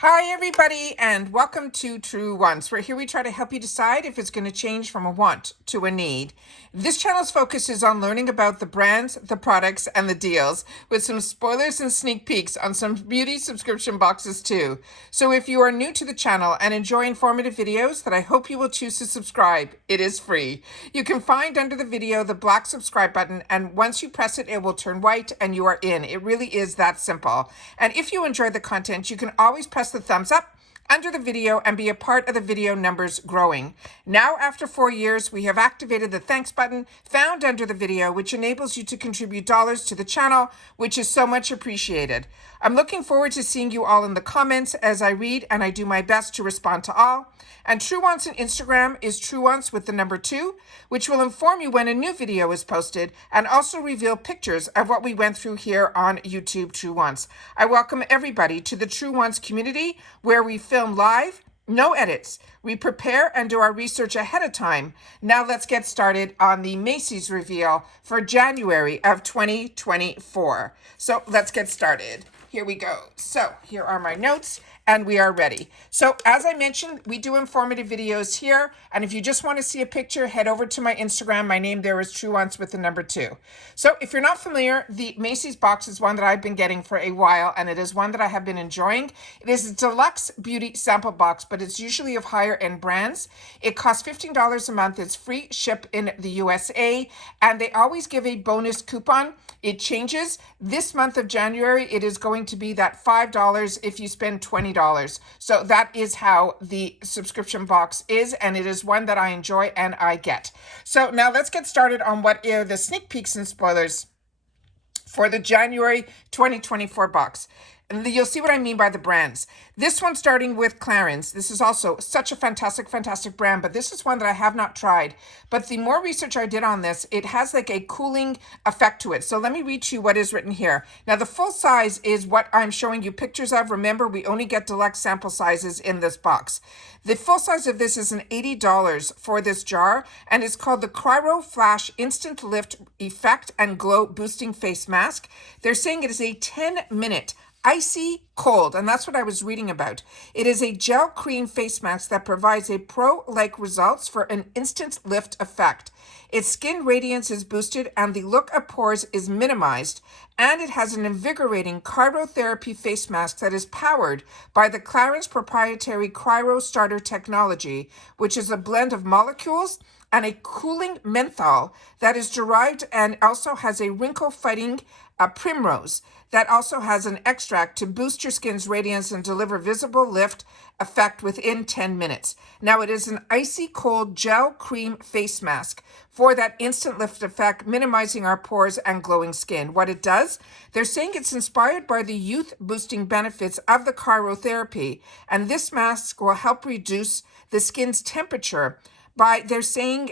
Hi, everybody, and welcome to Truewants. Where here we try to help you decide if it's going to change from a want to a need. This channel's focus is on learning about the brands, the products, and the deals, with some spoilers and sneak peeks on some beauty subscription boxes too. So if you are new to the channel and enjoy informative videos, then I hope you will choose to subscribe. It is free. You can find under the video the black subscribe button, and once you press it, it will turn white and you are in. It really is that simple. And if you enjoy the content, you can always press the thumbs up under the video and be a part of the video numbers growing. Now, after 4 years, we have activated the thanks button found under the video, which enables you to contribute dollars to the channel, which is so much appreciated. I'm looking forward to seeing you all in the comments as I read, and I do my best to respond to all. And Truewants on Instagram is Truewants with the number 2, which will inform you when a new video is posted and also reveal pictures of what we went through here on YouTube Truewants. I welcome everybody to the Truewants community, where we film live, no edits. We prepare and do our research ahead of time. Now let's get started on the Macy's reveal for January of 2024. So let's get started. Here we go. So here are my notes and we are ready. So as I mentioned, we do informative videos here. And if you just want to see a picture, head over to my Instagram. My name there is Truewants with the number 2. So if you're not familiar, the Macy's box is one that I've been getting for a while, and it is one that I have been enjoying. It is a deluxe beauty sample box, but it's usually of higher end brands. It costs $15 a month. It's free ship in the USA, and they always give a bonus coupon. It changes. This month of January, it is going to be that $5 if you spend $20. So that is how the subscription box is, and it is one that I enjoy and I get. So now let's get started on what are the sneak peeks and spoilers for the January 2024 box. And you'll see what I mean by the brands. This one starting with Clarins. This is also such a fantastic brand, but this is one that I have not tried. But the more research I did on this, it has like a cooling effect to it. So let me read to you what is written here. Now, the full size is what I'm showing you pictures of. Remember, we only get deluxe sample sizes in this box. The full size of this is an $80 for this jar, and it's called the Cryo Flash Instant Lift Effect and Glow Boosting Face Mask. They're saying it is a 10-minute icy cold, and that's what I was reading about. It is a gel cream face mask that provides a pro-like results for an instant lift effect. Its skin radiance is boosted and the look of pores is minimized, and it has an invigorating cryotherapy face mask that is powered by the Clarins proprietary Cryo Starter technology, which is a blend of molecules and a cooling menthol that is derived and also has a wrinkle-fighting primrose that also has an extract to boost your skin's radiance and deliver visible lift effect within 10 minutes. Now, it is an icy cold gel cream face mask for that instant lift effect, minimizing our pores and glowing skin. What it does, they're saying it's inspired by the youth boosting benefits of the cryotherapy, and this mask will help reduce the skin's temperature by, they're saying,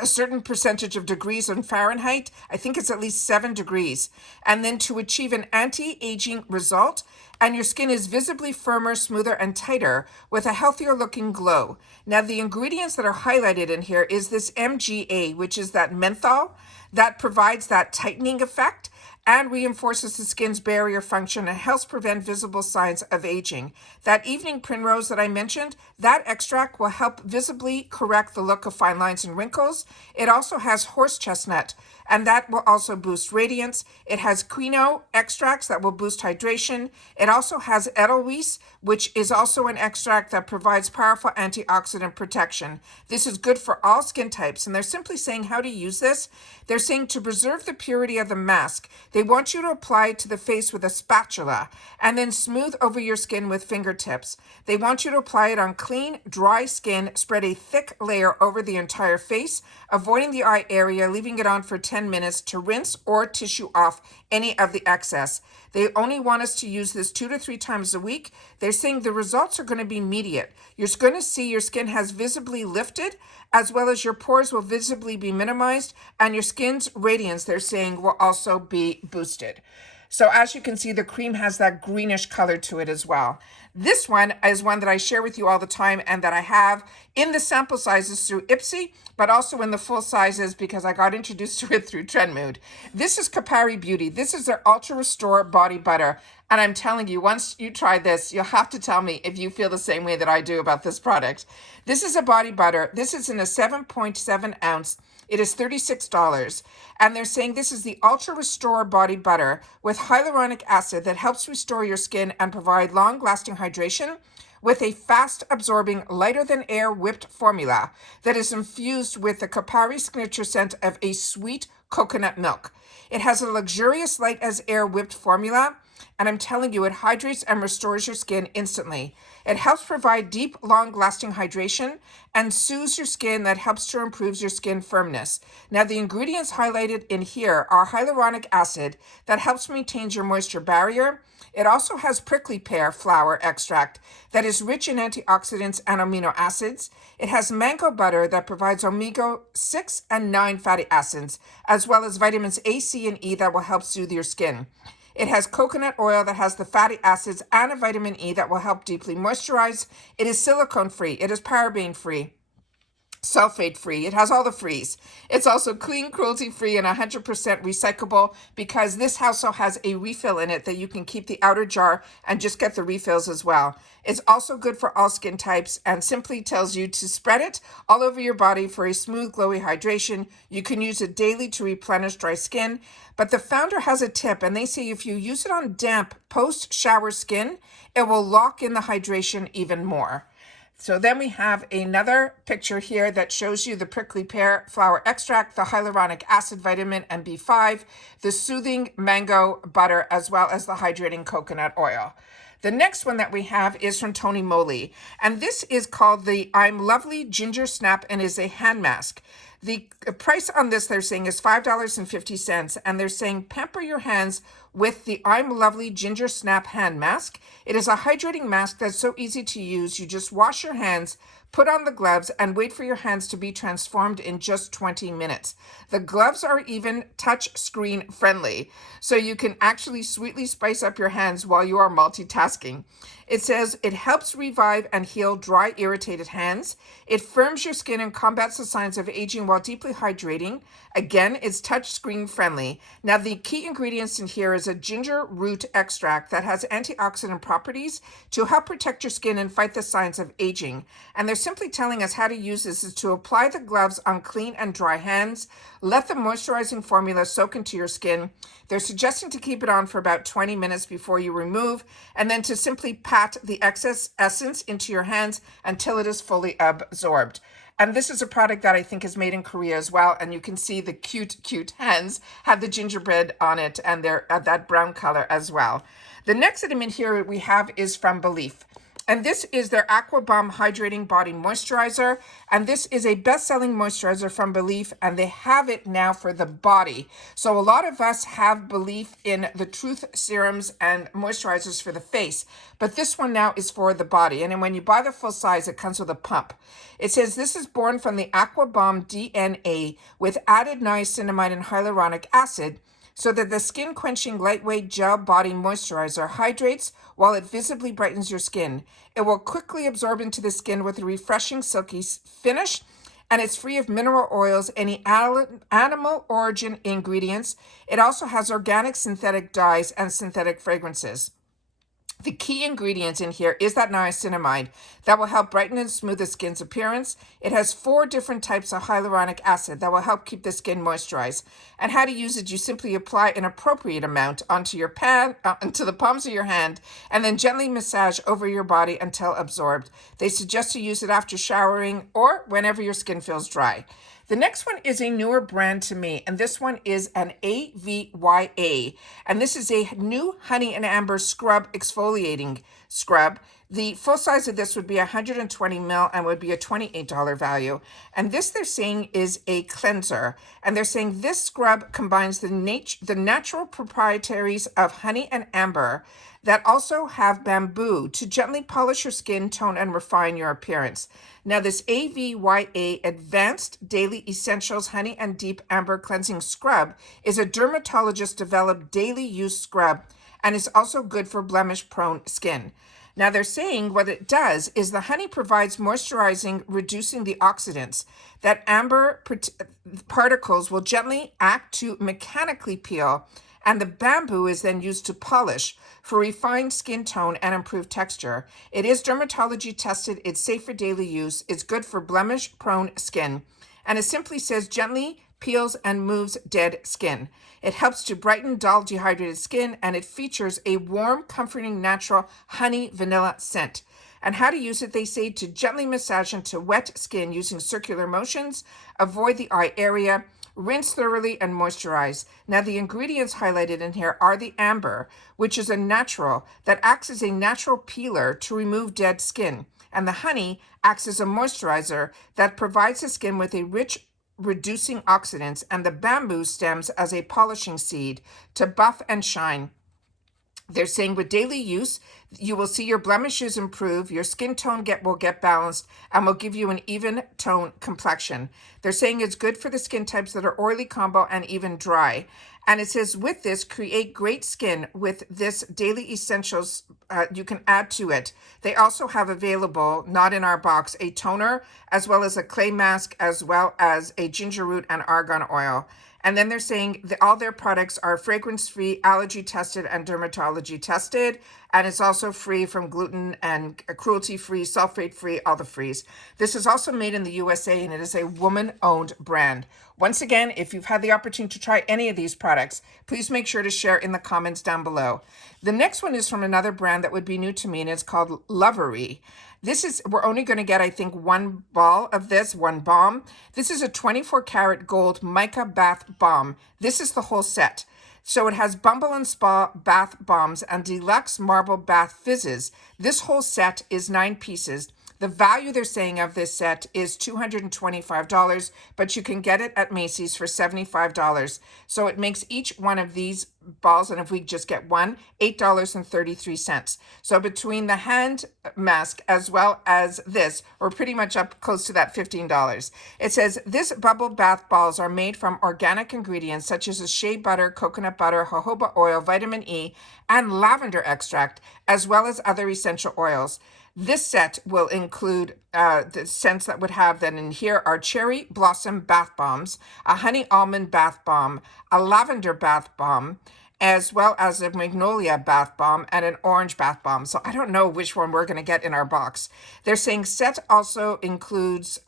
a certain percentage of degrees in Fahrenheit. I think it's at least 7 degrees. And then to achieve an anti-aging result, and your skin is visibly firmer, smoother, and tighter with a healthier looking glow. Now, the ingredients that are highlighted in here is this MGA, which is that menthol that provides that tightening effect and reinforces the skin's barrier function and helps prevent visible signs of aging. That evening primrose that I mentioned, that extract will help visibly correct the look of fine lines and wrinkles. It also has horse chestnut, and that will also boost radiance. It has quinoa extracts that will boost hydration. It also has edelweiss, which is also an extract that provides powerful antioxidant protection. This is good for all skin types, and they're simply saying how to use this. They're saying to preserve the purity of the mask, they want you to apply it to the face with a spatula and then smooth over your skin with fingertips. They want you to apply it on clean, dry skin, spread a thick layer over the entire face, avoiding the eye area, leaving it on for 10 minutes to rinse or tissue off any of the excess. They only want us to use this 2 to 3 times a week. They're saying the results are going to be immediate. You're going to see your skin has visibly lifted, as well as your pores will visibly be minimized, and your skin's radiance, they're saying, will also be boosted. So as you can see, the cream has that greenish color to it as well. This one is one that I share with you all the time and that I have in the sample sizes through Ipsy, but also in the full sizes because I got introduced to it through Trendmood. This is Kopari Beauty. This is their Ultra Restore Body Butter. And I'm telling you, once you try this, you'll have to tell me if you feel the same way that I do about this product. This is a body butter. This is in a 7.7 ounce. It is $36. And they're saying this is the Ultra Restore Body Butter with hyaluronic acid that helps restore your skin and provide long-lasting hydration with a fast-absorbing, lighter-than-air whipped formula that is infused with the Kopari signature scent of a sweet coconut milk. It has a luxurious light-as-air whipped formula, and I'm telling you, it hydrates and restores your skin instantly. It helps provide deep, long-lasting hydration and soothes your skin that helps to improve your skin firmness. Now, the ingredients highlighted in here are hyaluronic acid that helps maintain your moisture barrier. It also has prickly pear flower extract that is rich in antioxidants and amino acids. It has mango butter that provides omega-6 and 9 fatty acids, as well as vitamins A, C, and E that will help soothe your skin. It has coconut oil that has the fatty acids and a vitamin E that will help deeply moisturize. It is silicone-free. It is paraben-free. Sulfate-free. It has all the frees. It's also clean, cruelty-free, and 100% recyclable because this also has a refill in it that you can keep the outer jar and just get the refills as well. It's also good for all skin types and simply tells you to spread it all over your body for a smooth, glowy hydration. You can use it daily to replenish dry skin. But the founder has a tip, and they say if you use it on damp post-shower skin, it will lock in the hydration even more. So then we have another picture here that shows you the prickly pear flower extract, the hyaluronic acid vitamin and B5, the soothing mango butter, as well as the hydrating coconut oil. The next one that we have is from Tony Moly, and this is called the I'm Lovely Ginger Snap and is a hand mask. The price on this, they're saying, is $5.50, and they're saying pamper your hands with the I'm Lovely Ginger Snap hand mask. It is a hydrating mask that's so easy to use. You just wash your hands, put on the gloves, and wait for your hands to be transformed in just 20 minutes. The gloves are even touch screen friendly, so you can actually sweetly spice up your hands while you are multitasking. It says it helps revive and heal dry, irritated hands. It firms your skin and combats the signs of aging while deeply hydrating. Again, it's touch screen friendly. Now, the key ingredients in here is a ginger root extract that has antioxidant properties to help protect your skin and fight the signs of aging. And they're simply telling us how to use this is to apply the gloves on clean and dry hands. Let the moisturizing formula soak into your skin. They're suggesting to keep it on for about 20 minutes before you remove, and then to simply pat the excess essence into your hands until it is fully absorbed. And this is a product that I think is made in Korea as well. And you can see the cute hands have the gingerbread on it, and they're that brown color as well. The next item in here we have is from Belief. And this is their Aqua Bomb Hydrating Body Moisturizer. And this is a best-selling moisturizer from Belief, and they have it now for the body. So a lot of us have belief in the Truth serums and moisturizers for the face, but this one now is for the body. And then when you buy the full size, it comes with a pump. It says this is born from the Aqua Bomb DNA with added niacinamide and hyaluronic acid, so that the skin-quenching lightweight gel body moisturizer hydrates while it visibly brightens your skin. It will quickly absorb into the skin with a refreshing silky finish, and it's free of mineral oils, any animal origin ingredients. It also has organic synthetic dyes and synthetic fragrances. The key ingredient in here is that niacinamide that will help brighten and smooth the skin's appearance. It has 4 different types of hyaluronic acid that will help keep the skin moisturized. And how to use it, you simply apply an appropriate amount onto your onto the palms of your hand, and then gently massage over your body until absorbed. They suggest to use it after showering or whenever your skin feels dry. The next one is a newer brand to me, and this one is an Avya, and this is a new honey and amber scrub exfoliating scrub. The full size of this would be 120 ml and would be a $28 value. And this they're saying is a cleanser. And they're saying this scrub combines the natural proprietaries of honey and amber that also have bamboo to gently polish your skin tone and refine your appearance. Now, this AVYA Advanced Daily Essentials Honey and Deep Amber Cleansing Scrub is a dermatologist-developed daily use scrub and is also good for blemish-prone skin. Now, they're saying what it does is the honey provides moisturizing, reducing the oxidants that amber particles will gently act to mechanically peel, and the bamboo is then used to polish for refined skin tone and improved texture. It is dermatology tested, it's safe for daily use, it's good for blemish-prone skin, and it simply says gently peels and moves dead skin. It helps to brighten dull, dehydrated skin, and it features a warm, comforting, natural honey vanilla scent. And how to use it, they say to gently massage into wet skin using circular motions, avoid the eye area, rinse thoroughly, and moisturize. Now, the ingredients highlighted in here are the amber, which is a natural that acts as a natural peeler to remove dead skin. And the honey acts as a moisturizer that provides the skin with a rich, reducing oxidants, and the bamboo stems as a polishing seed to buff and shine. They're saying with daily use, you will see your blemishes improve, your skin tone will get balanced, and will give you an even tone complexion. They're saying it's good for the skin types that are oily, combo, and even dry. And it says with this, create great skin with this daily essentials you can add to it. They also have available, not in our box, a toner, as well as a clay mask, as well as a ginger root and argan oil. And then they're saying that all their products are fragrance-free, allergy-tested, and dermatology tested. And it's also free from gluten and cruelty-free, sulfate-free, all the frees. This is also made in the USA, and it is a woman-owned brand. Once again, if you've had the opportunity to try any of these products, please make sure to share in the comments down below. The next one is from another brand that would be new to me, and it's called Lovery. We're only going to get, I think, one ball of this, one balm. This is a 24 karat gold mica bath balm. This is the whole set. So it has Bumble and Spa bath bombs and deluxe marble bath fizzes. This whole set is 9 pieces. The value they're saying of this set is $225, but you can get it at Macy's for $75. So it makes each one of these balls, and if we just get one, $8.33. So between the hand mask as well as this, we're pretty much up close to that $15. It says this bubble bath balls are made from organic ingredients such as shea butter, coconut butter, jojoba oil, vitamin E, and lavender extract, as well as other essential oils. This set will include the scents that would have then in here are cherry blossom bath bombs, a honey almond bath bomb, a lavender bath bomb, as well as a magnolia bath bomb and an orange bath bomb. So I don't know which one we're going to get in our box. They're saying set also includes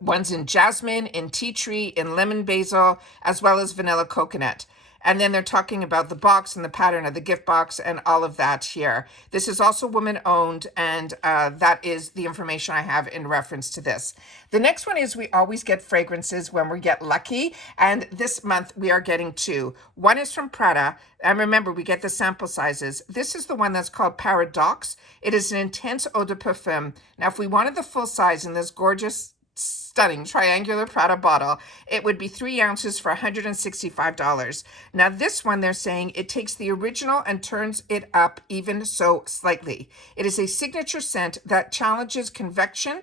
ones in jasmine, in tea tree, in lemon basil, as well as vanilla coconut. And then they're talking about the box and the pattern of the gift box and all of that here. This is also woman-owned, and that is the information I have in reference to this. The next one is we always get fragrances when we get lucky, and this month we are getting 2. One is from Prada, and remember, we get the sample sizes. This is the one that's called Paradox. It is an intense eau de parfum. Now, if we wanted the full size in this gorgeous stunning triangular Prada bottle, it would be 3 ounces for $165. Now this one, they're saying it takes the original and turns it up even so slightly. It is a signature scent that challenges convection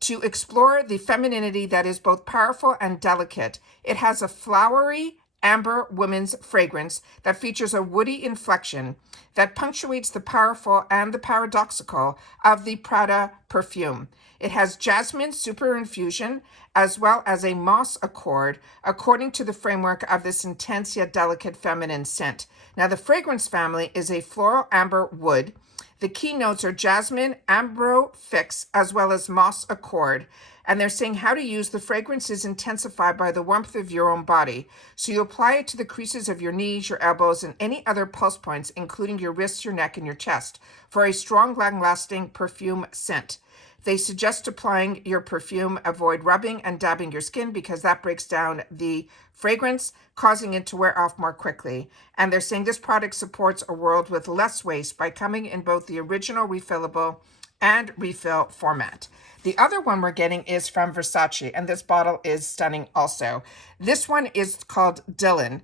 to explore the femininity that is both powerful and delicate. It has a flowery amber women's fragrance that features a woody inflection that punctuates the powerful and the paradoxical of the Prada perfume. It has jasmine super infusion as well as a moss accord, according to the framework of this intense yet delicate feminine scent. Now, the fragrance family is a floral amber wood. The key notes are jasmine, ambro fix, as well as moss accord. And they're saying how to use the fragrance is intensified by the warmth of your own body. So you apply it to the creases of your knees, your elbows, and any other pulse points, including your wrists, your neck, and your chest, for a strong, long-lasting perfume scent. They suggest applying your perfume. Avoid rubbing and dabbing your skin because that breaks down the fragrance, causing it to wear off more quickly. And they're saying this product supports a world with less waste by coming in both the original refillable and refill format. The other one we're getting is from Versace, and this bottle is stunning also. This one is called Dylan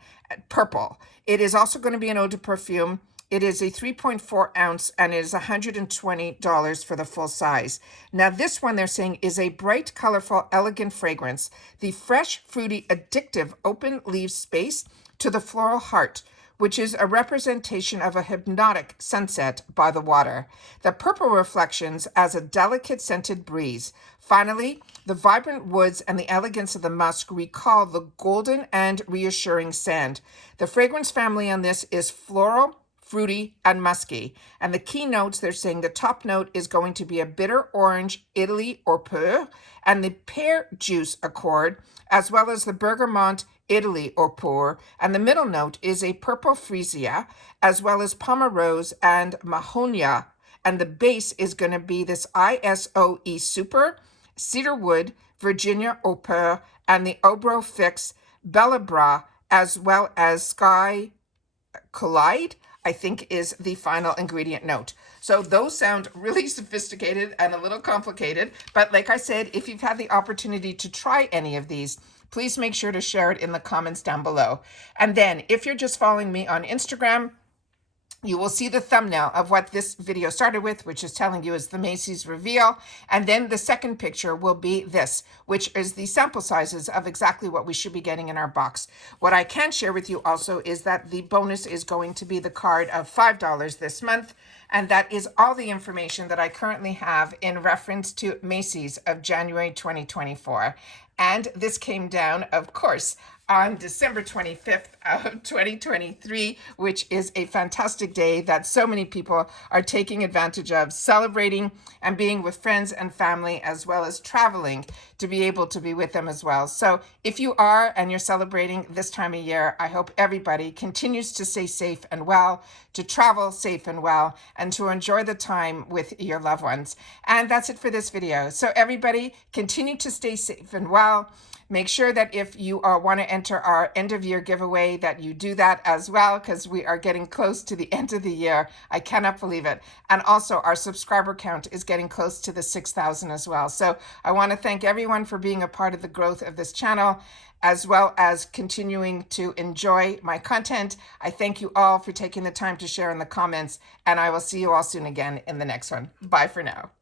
Purple. It is also going to be an eau de perfume. It is a 3.4 ounce and it is $120 for the full size. Now this one they're saying is a bright, colorful, elegant fragrance. The fresh, fruity, addictive open leaf space to the floral heart, which is a representation of a hypnotic sunset by the water. The purple reflections as a delicate scented breeze. Finally, the vibrant woods and the elegance of the musk recall the golden and reassuring sand. The fragrance family on this is floral, fruity, and musky. And the key notes, they're saying the top note is going to be a bitter orange, Italy or Pur, and the pear juice accord, as well as the bergamot, Italy or Pur, and the middle note is a purple freesia, as well as pomerose and mahonia, and the base is going to be this ISOE Super, cedarwood, Virginia au Pur, and the Obro Fix, Bellabra, as well as Sky Collide, I think is the final ingredient note. So those sound really sophisticated and a little complicated, but like I said, if you've had the opportunity to try any of these, please make sure to share it in the comments down below. And then if you're just following me on Instagram, you will see the thumbnail of what this video started with, which is telling you is the Macy's reveal. And then the second picture will be this, which is the sample sizes of exactly what we should be getting in our box. What I can share with you also is that the bonus is going to be the card of $5 this month. And that is all the information that I currently have in reference to Macy's of January 2024. And this came down, of course, on December 25th of 2023, which is a fantastic day that so many people are taking advantage of, celebrating and being with friends and family, as well as traveling to be able to be with them as well. So if you are and you're celebrating this time of year, I hope everybody continues to stay safe and well, to travel safe and well, and to enjoy the time with your loved ones. And that's it for this video. So everybody continue to stay safe and well. Make sure that if you want to enter our end of year giveaway that you do that as well, because we are getting close to the end of the year. I cannot believe it. And also our subscriber count is getting close to the 6,000 as well. So I want to thank everyone for being a part of the growth of this channel, as well as continuing to enjoy my content. I thank you all for taking the time to share in the comments, and I will see you all soon again in the next one. Bye for now.